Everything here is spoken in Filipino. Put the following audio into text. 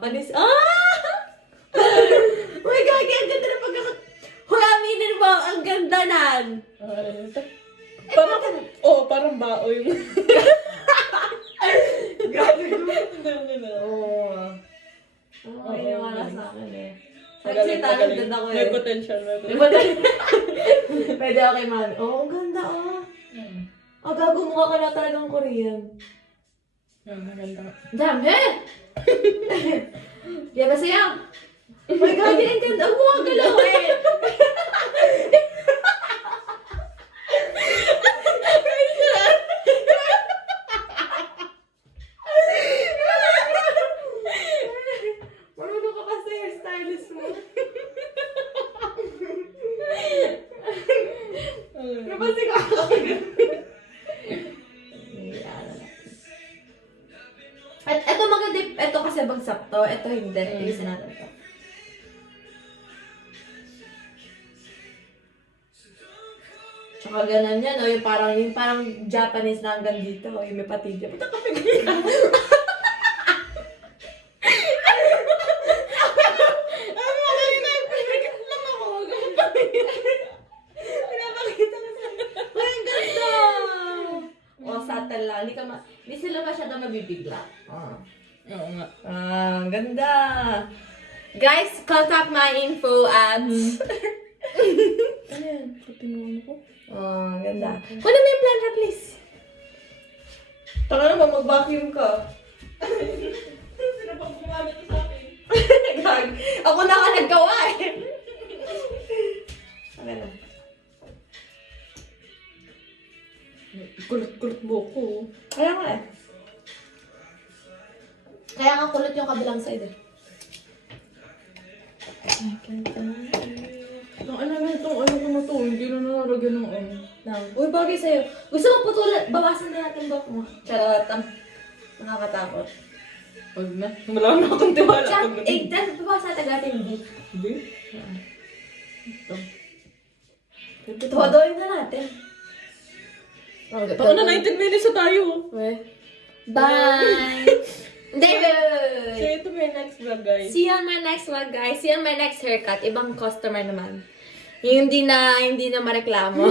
Panis. My God, ang ganda na pagkaka... Hoy, aminin mo, ang ganda nan. Parang baoy mo. Grabe ko. Oo. Ay, nawala sa akin eh. Magaling, Sagsita, magaling. ganda ko May eh. potential. Pwede ako kay mami. Oh, ang ganda Oh, gago mukha ka na talagang Korean. Maganda. Dami! Di ba siya? My God, ang ganda. Ang mukha galaw eh. Marunong ka kasi hairstylist mo. Napasi ka ako. At eto maganda, eto kasi bagsak to, eto hindi. Ilisan natin to. Tsaka ganun yan, yung parang Japanese na hanggang dito, yung may patilya. Puta ka pigil ka. Satal lang. Hindi sila masyadong mabibigla. Oo nga. Ang ganda. Guys, contact my info at... Ayan, kapinuhan ko. Ang ganda. Kunin mo yung planner, please. Taka naman, mag-vacuum ka. Sino bang gumamit sa akin? Gag. Ako na nga naggawa eh. Okay na. Kulit-kulit mo ko. Kaya nga eh. Kaya nga kulot yung kabilang side eh. Ano ko na to, hindi na nalagyan ng Uy, bagay sa'yo. Gusto mo putulan? Bawasan na natin buhok mo. Charot. Nakakatakot. Pag na, wala na akong tiwala. Chat, bawasan natin natin hindi. Hindi? Ito. Tuwadoin na natin. Taka na 19 minutes na tayo. Bye! David! So ito may next vlog guys. See you on my next vlog, guys. See you on my next haircut. Ibang customer naman. Yung hindi na mareklamo.